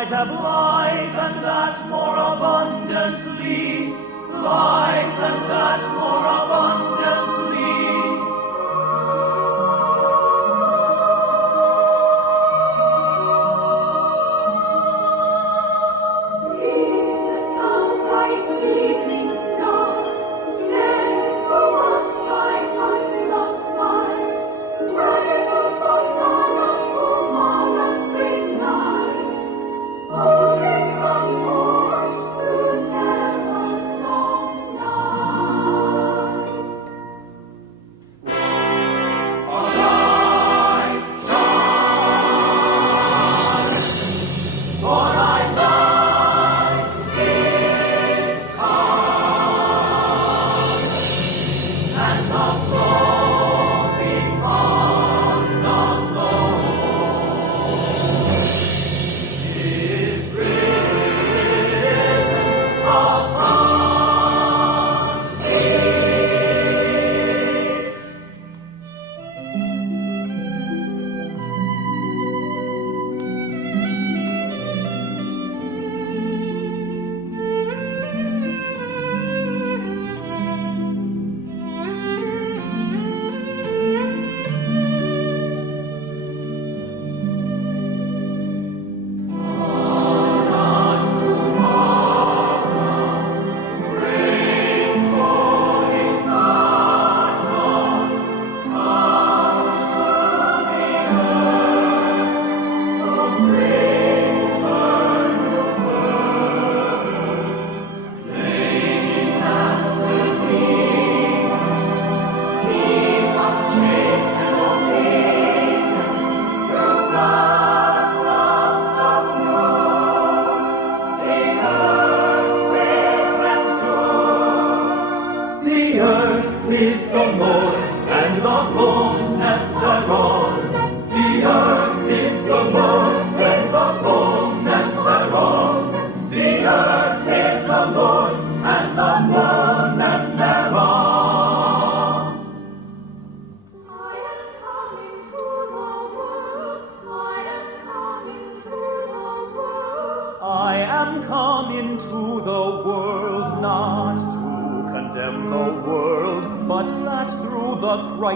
might have life and that more abundantly, life and that more abundantly. The earth is the Lord's, and the fullness thereof. The earth is the Lord's, and the fullness thereof. The earth is the Lord's, and the fullness thereof. I am coming to the world. I am coming to the world. I am come into the world, not to condemn the world, but that through the Christ